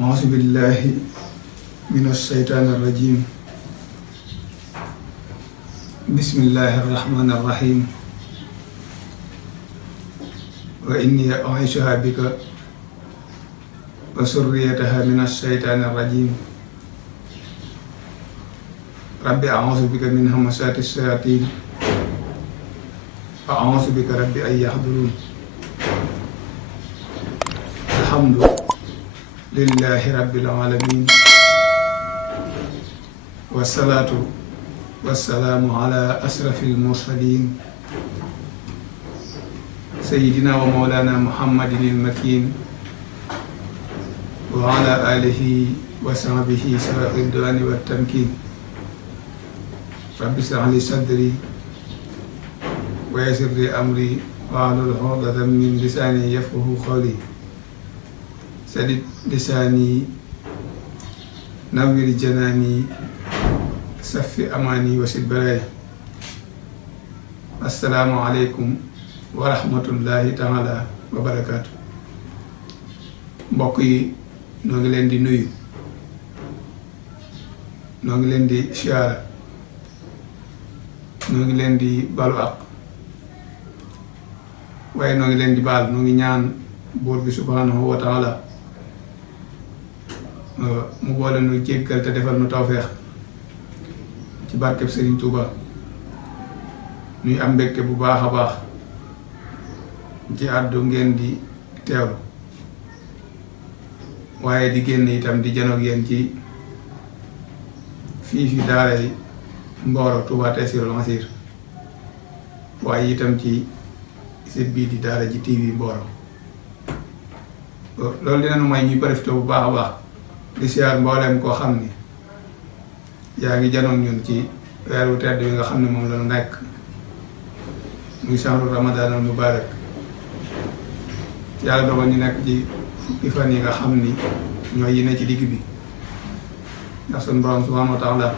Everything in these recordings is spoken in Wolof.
أعوذ بالله من الشيطان الرجيم بسم الله الرحمن الرحيم وإني أعيشها بك وذريتها من الشيطان الرجيم رب أعوذ بك من همزات الشياطين وأعوذ بك رب أن يحضرون الحمد لله رب العالمين والصلاة والسلام على أشرف المرسلين سيدنا ومولانا محمد المكين وعلى آله وصحبه سواء الرضوان والتمكين رب اشرح لي صدري ويسر لي أمري واحلل عقدة من لساني يفقهوا قولي سدد لساني نور جناني صفي أماني وسد بلاي السلام عليكم ورحمة الله تعالى وبركاته mbokk yi noo ngi leen di nuyu noo ngi leen di siyaara noo ngi leen di balu ak waaye noo ngi leen di baal noo ngi ñaan buur bi subhanahu wa taala mu boole nu jéggal te defal nu tawfeex ci barkeb Serigne Touba nuy am mbégte bu baax a baax ci àddu ngeen di teewlu waaye di génn itam di janoog yéen ci fii fi daaray Mboro Touba Taysiroul Assir waaye itam ci site bii di daara ji TV Mboro loolu dina nu may ñuy profité bu baax a baax di siyaar mbooleem koo xam ni yaa ngi janoog ñun ci weeru tedd bi nga xam ne moom la ñu nekk muy shahru Ramadan al mubarak yàlla dogal ñu nekk ci fukki fan yi nga xam ni ñooy yi ne ci digg bi ndax suñu borom subhanahu wa taala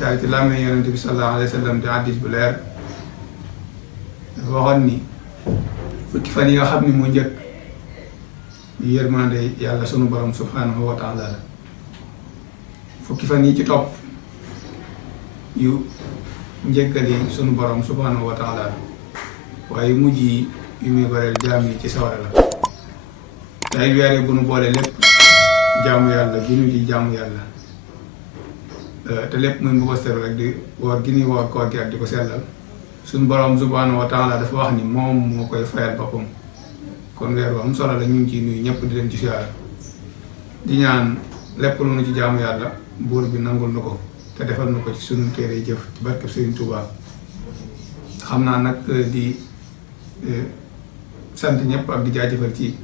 jaar ci làmmee yonent bi sallallahu alayhi wa sallam di hadiis bu leer dafa waxoon ni fukki fan yi nga xam ni moo njëkk yu yërmande yàlla sunu borom subhanahu wa taala la fukki fan yi ci topp yu njëkkali sunu borom subhanahu wa taala la waaye mujj yi yu muy goreel jaam yi ci sawara la day weere bu nu boole lépp jaamu yàlla gi nu ci jaamu yàlla te lépp muy mbubasteru rek di woor gi ni woor koor gi ak di ko sellal sunu borom subhanahu wa taala dafa wax ni moom moo koy fayal boppam kon weer bu am solo la ñu ngi ciy nuyu ñëpp di leen ci siyaara di ñaan lépp lu nu ci jaamu yàlla buur bi nangul nu ko te defal nu ko ci sunu téere jëf ci barkeb Serigne Touba xam naa nag di sant ñëpp ak di jaajëfal ci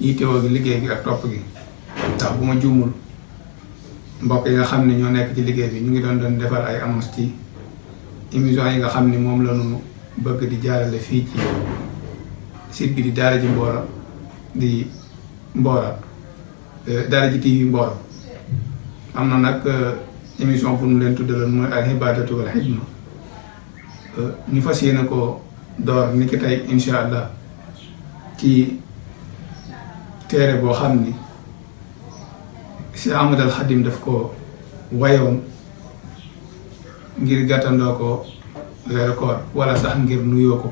yittewoo gi liggéey gi ak topp gi ndax bu ma juumul mbokk yi nga xam ne ñoo nekk ci liggéey bi ñu ngi doon defal ay annonce ci émission yi nga xam ni moom la ñu bëgg di jaarale fii ci site bi di daara ji Mboro di Mboro daara ji TV Mboro am na nag émission bu ñu leen tuddaloon mooy al ibadatu wal xidma ñu fas yéene ko door ni ki tey insha allah ci téere boo xam ni si Ahmad al Xadim daf ko wayoon ngir gàttandoo ko weeru koor wala sax ngir nuyoo ko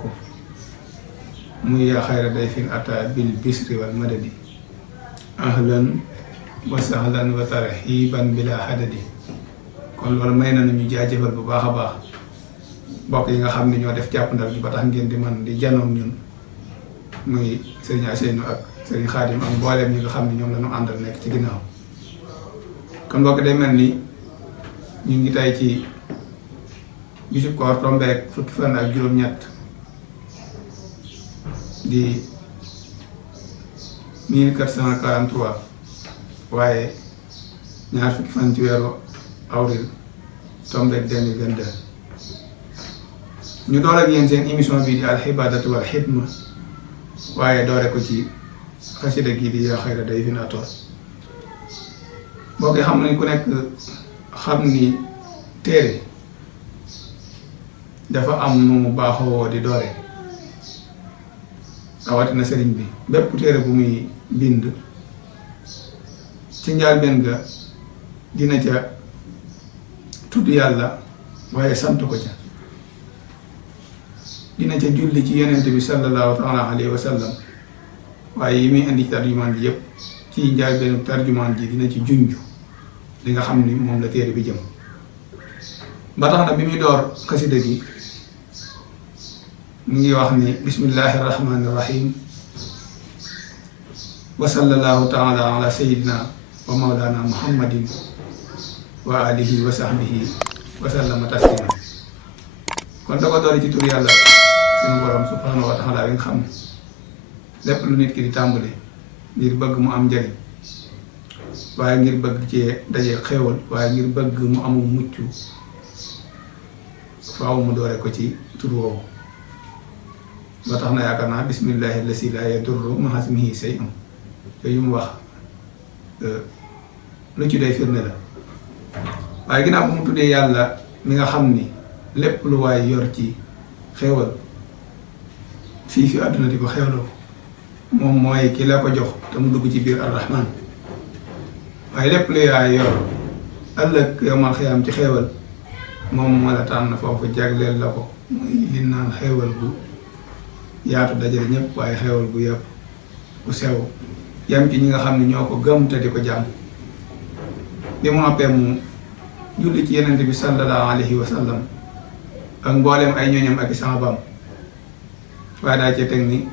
muy yaa xayra dayfin ata bil bisri wal madadi ahlan wa sahlan wa tarhiban bila hadadi kon loolu may na ñu jaajëfal bu baax a baax mbokk yi nga xam ne ñoo def jàppandal gi ba tax ngeen di man di janoog ñun muy Serigne Aseynou ak Serigne Khadim ak mbooleem ñi nga xam ne ñoom la ñu àndal nekk ci ginnaaw kon mbokk day mel ni ñu ngi tey ci bisub koor tombeek fukki fan ak juróom-ñett di 1443 waaye ñaar fukki fan ci weeru avril tombeek 2022 ñu door ak yéen seen émission bii di al ibadatu wal xidma waaye doore ko ci xasida gii di yaa xayra dayfin ata boo koy xam nañ ku nekk xam ni téere dafa am nu mu baaxoo di doore rawatina sëriñ bi bépp téere bu muy bind ci njëlbéen ga dina ca tudd yàlla waaye sant ko ca, dina ca julli ci yonent bi sallallahu taala alayhi wa sallam, waaye yi muy indi ci tarjumaan ji yépp ci njëlbéenu tarjumaan ji dina ci junj li nga xam ni moom la téere bi jëm. ba tax na bi muy door xasida gi mu ngi wax ni bismillahi rahmani rahim wa sallallahu taala ala sayyidina wa mawlana muhammadin wa alihi wa sahbihi wa sallama taslima. kon da ko doori ci tur yàlla suñu borom subhanahu wa taala bi nga xam ne lépp lu nit ki di tàmbali ngir bëgg mu am njariñ, waaye ngir bëgg cee daje xéewal, waaye ngir bëgg mu amul mucc, faaw mu doore ko ci tur woowu. ba tax na yaakaar naa bismillahi lasi la yadurru ma'a ismihi shay'un yooyu mu wax lu ci day firnde la. waaye ginnaaw bu mu tuddee yàlla mi nga xam ni lépp lu waay yor ci xéewal fii fi àdduna di ko xéewloo, moom mooy ki la ko jox te mu dugg ci biir ar-rahman. waaye lépp lu yaay yor ëllëg yawmal xiyaam ci xéewal, moom moo la tànn foofu jagleel la ko, muy li naan xéewal gu yaatu dajale ñëpp, waaye xéewal gu yëpp bu sew yam ci ñi nga xam ne ñoo ko gëm te di ko jàmm. bi mu noppee mu julli ci yenente bi sallallahu alayhi wa sallam ak mbooleem ay ñooñam ak i sahabaam, waaye daa cee teg ni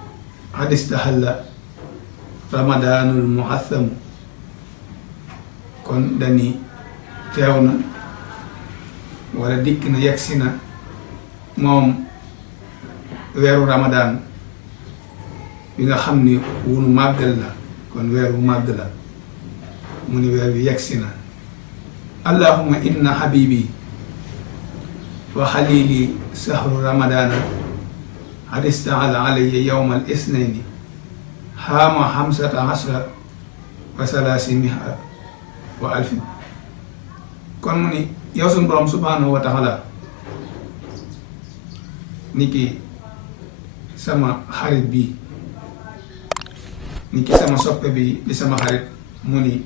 hadis dahalla ramadanul muassamu. kon dani teew na wala dikk na yegsi na moom weeru ramadaan bi nga xam ni wunu màggal la, kon weer wu màgg la. mu ni weer wi yegsi na. allahumma inna habibi wa xalili sahru ramadana hadistaala alayya yawma al isnaini xaama xamsata asra wa salaasimiha wa alfin. kon mu ni yow suñu borom subhanahu wa taala ni ki sama xarit bi, ni ki sama soppe bi di sama xarit, mu ni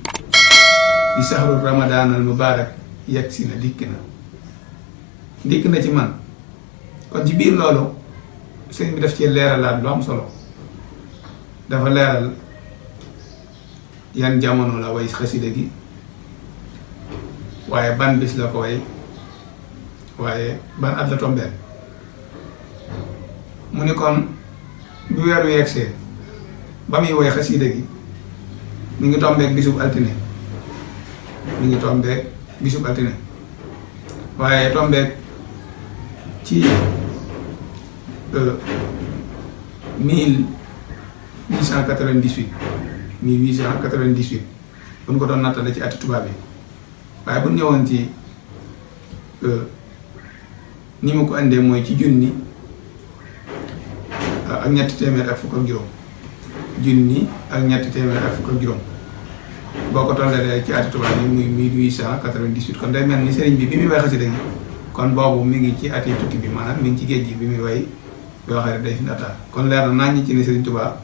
di saxru ramadan al mubarak yegsi na, dikk na ci man. kon ci biir loolu sëñ bi daf ci leeralaat lu am solo. dafa leeral yan jamono la way xasida gi, waaye ban bis la ko way, waaye ban at la tombeel. mu ni kon bu weer wi yegsee ba muy way xasida gi mi ngi tombeek bisub altine, waaye tombeek ci 1898 bu ñu ko doon nattale ci ati tubaab yi. waaye bu ñu ñëwoon ci ni mu ko indee mooy ci junni ak ñetti téeméer ak fukk ak juróom, boo ko tollee ci ati tubaab yi muy 1898. kon day mel ni sëriñ bi muy way xasida gi kon boobu mi ngi ci ati tukki bi, maanaam mi ngi ci géej gi bi muy way yoo xam ne day fi nattaal. kon leer na naññi ci ne sëriñ Tuubaa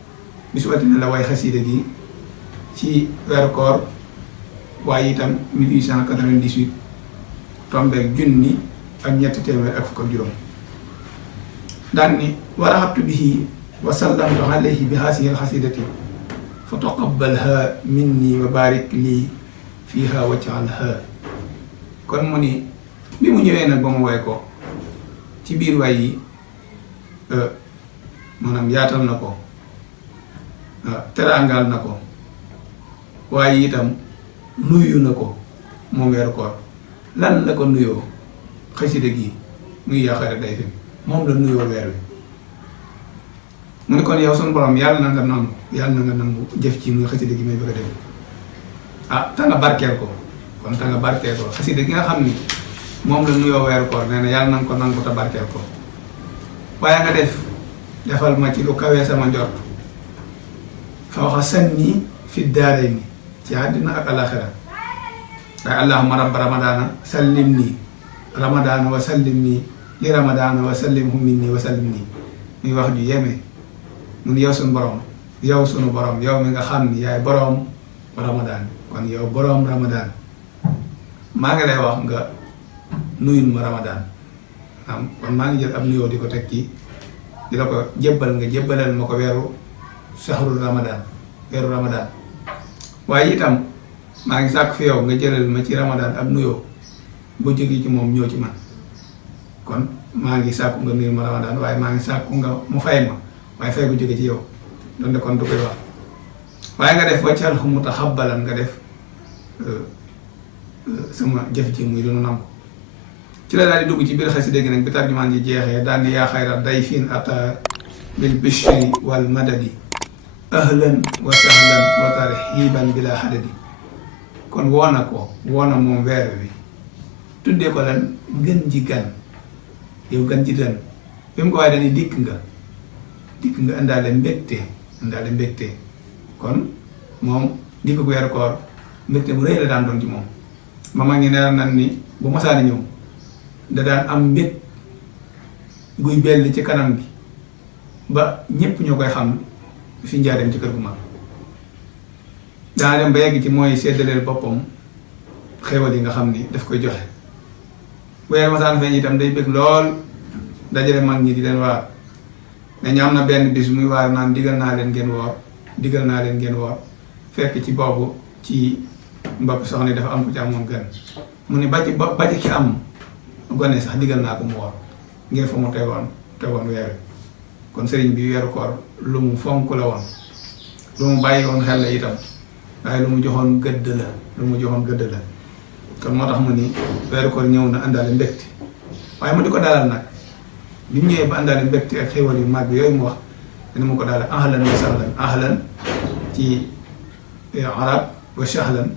bisu altine la way xasida gi ci weeru koor, waaye itam 1898 tombeek junni ak ñetti téeméer ak fukk ak juróom. daan ni wa rahabtu bihi wa sallamtu alayhi bi haasihi alxasidati fa taqabbalha minni wa barik lii fiiha waj'alha. kon mu ni bi mu ñëwee nag ba mu way ko ci biir way yi maanaam yaatal na ko, teraangaal na ko, waaye itam nuyu na ko moom weeru koor. lan la ko nuyoo xasida gi muy yaaxare day fi moom la nuyoo weer wi. mu ne kon yow sunu borom yàlla na nga nangu jëf ci muy xasida gi may bëgg a def. ta nga barkeel ko, kon ta nga barkeel ko xasida gi nga xam ni moom la nuyoo weeru koor, nee na yàlla na nga ko nangu te barkeel ko. waaye nga defal ma ci lu kawee sama njort. fa waxa sanni fi daarayni ci àddina ak alaxira. waaye allahumma rabba ramadana sallim nii ramadana wa sallim nii li ramadana wa sallimhu minni wa sallim nii. muy wax ju yeme mun yow sunu borom yow mi nga xam ni yaay borom Ramadan kon yow borom Ramadan maa ngi lay wax nga nuyul ma Ramadan kon maa ngi jël ab nuyoo di ko teg ci di la ko jébbal nga jébbalal ma ko weeru Ramadan waaye itam maa ngi sàkk fi yow nga jëlal ma ci Ramadan ab nuyoo bu jógee ci moom ñëw ci man kon maa ngi sàkku nga nuyul ma Ramadan waaye maa ngi sàkku nga mu fay ma waaye fay bu jóge ci yow donte kon du koy wax waaye nga def waccal xu mutaxabbalan nga def sama jëf ji muy dunu nangu ci la daal di dugg ci biir xasida gi nag bi tarjumaan ji jeexee daan ni yaa xayra dayfin ata bil bishri wal madadi ahlan wa sahlan wa tarhiban bila hadadi kon woona moom weer bi tuddee ko lan ngën ji gan yow gan ji gan bi mu ko waaye dañuy dikk nga indaale mbégte kon moom dikk ko weeru koor mbégte mu rëy la daan doon ci moom ma mag ñi neeral nan ni bu masaani ñëw da daan am mbég guy belli ci kanam bi ba ñépp ñoo koy xam fi njaareem ci kër gu mag daa dem ba yegg ci mooy seddaleel boppam xéwal yi nga xam ni daf koy joxe bu weer masaan feeñ itam day bëgg lool dajale mag ñi di leen waar ne ñu am na benn bis muy waar naan digal naa leen ngeen woor fekk ci boobu ci mbokk soxna dafa am ko ci amoon gan mu ne ba ci ki am gone sax digal naa ko mu woor ngir fa mu tegoon weer kon sëriñ bi weeru koor lu mu fonk la woon lu mu bàyyi woon xel la itam waaye lu mu joxoon gëdd la kon moo tax mu ni weeru koor ñëw na àndaale mbégte waaye mu di ko dalal nag bi mu ñëwee ba àndaale mbégte ak xéwal yu màgg yooyu mu wax dina mu ko dalal ahlan wa sahlan ahlan ci arab wa sahlan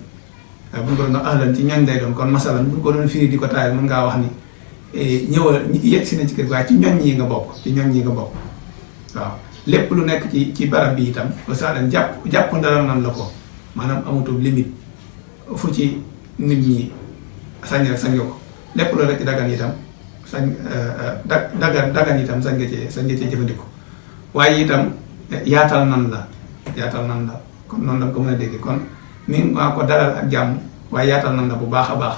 waaye bu ñu ko doon ahlan ci ñoñ lay doon kon masalan bu ñu ko doon firi di ko taayal mën ngaa wax ni ñëwal yegg si na ci kër gi waaye ci ñoñ yi nga bokk waaw lépp lu nekk ci barab bi itam wa sahlan jàpp ndalal nan la ko maanaam amatul limite fu ci nit ñi sañ ko lépp loolu rek ci dagan itam dagan itam sañ nga cee jëfandikoo waaye itam yaatal nan la kon noonu la ko mën a dégg kon mi maa ko dalal ak jàmm waaye yaatal nan la bu baax a baax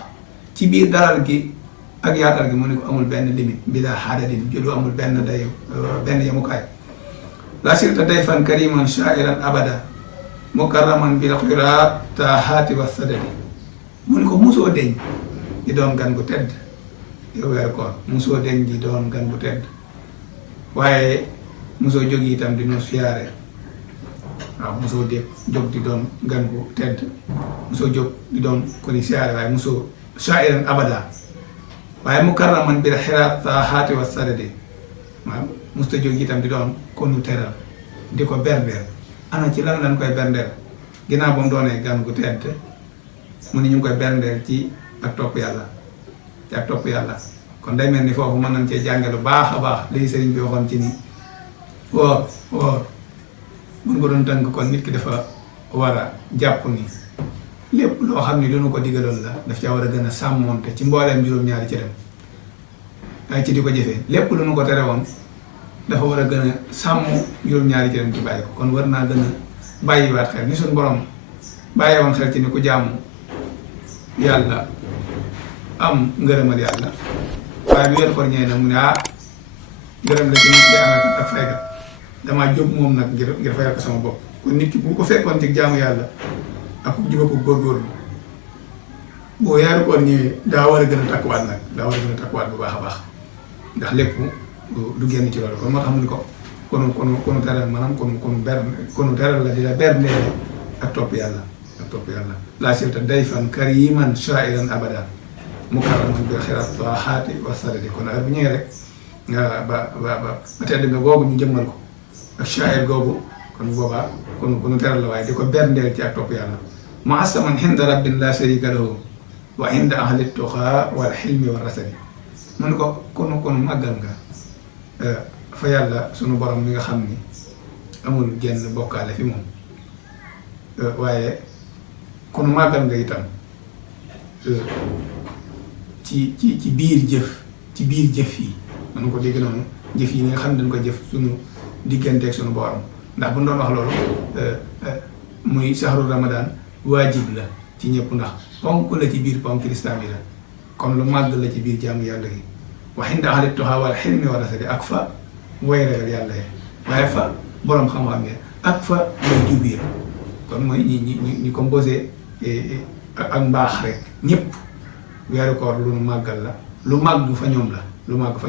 ci biir dalal gi ak yaatal gi mu ne ko amul benn limite bi daa xaadadin juddu amul benn yemukaay la sirta dayfan kariman shairan abada mukarraman bil xiraat taahaati wa sadadi mu ne ko musoo deñ di doon gan gu tedd yow weeru koor musoo deñ di doon gan gu tedd waaye musoo jóg itam di nu siyaare waaw musoo jóg di doon gan gu tedd musoo jóg di doon ko ni siyaare waaye musoo shairan abada waaye mukarraman bil xiraat taahaati wa sadadi waaw musta jóg itam di doon ko nu teral di ko berndeel ana ci lan lañ koy berndeel ginnaaw ba mu doonee gan gu tedd mu ni ñu ngi koy berndeel ci ak topp yàlla kon day mel ni foofu mën nañ cee jànge lu baax a baax lii sëriñ bi waxoon ci ni woor buñ ko doon tënk kon nit ki dafa war a jàpp ni lépp loo xam ni lu nu ko digaloon la daf caa war a gën a sàmmoonte ci mbooleem juróom-ñaari ci dem ay ci di ko jëfee lépp lu nu ko tere woon dafa war a gën a sàmm juróom-ñaari ci dem ci bàyyi ko kon war naa gën a bàyyiwaat xel ni suñ borom bàyyi woon xel ci ni ku jaamu yàlla am ngërëmal yàlla waaye bi weeru koor ñëwee nag mu ne ngërëm la ci nit ki amee ak fay ga damaa jóg moom nag ngir fayal ko sama bopp kon nit ki bu ko fekkoon ci jaamu yàlla ak ku juba ko góorgóorlu boo weeru koor ñëwee daa war a gën a takkuwaat bu baax a baax ndax lépp du génn ci loolu kon moo tax mu ni ko konu teral maanaam konu teral la di la berndeele ak topp yàlla laa sirta dayfan kariman shairan abada mukarraman bil xiraat taahaati wa sadadi kon heure bu ñëwee rek nga ba tedd nga googu ñu jëmmal ko ak shair googu kon boobaa konu teral la waaye di ko berndeel ci ak topp yàlla muassaman hinda rabbin la sharika lahu wa inda ahli tuqaa wal xilmi wa rasadi mu ne ko konu màggal nga fa yàlla sunu borom mi nga xam ni amul genn bokkaale fi moom waaye konu màggal nga itam ci biir jëf yi man ko dégg noonu jëf yi nga xam ne dañ ko jëf sunu digganteeg sunu borom ndax bu ñu doon wax loolu muy sahru ramadan waajib la ci ñëpp ndax ponk la ci biir ponk lislaam yi la kon lu màgg la ci biir jaamu yàlla gi waxinda ahli tuhaa wal xilmi wa rasadi ak fa way ragal yàlla yi waaye fa boroom xam-xam yi ak fa way jub yi kon mooy ñi composé ak mbaax rek ñëpp weeru koor lu nu màggal la lu màgg fa ñoom la lu màgg fa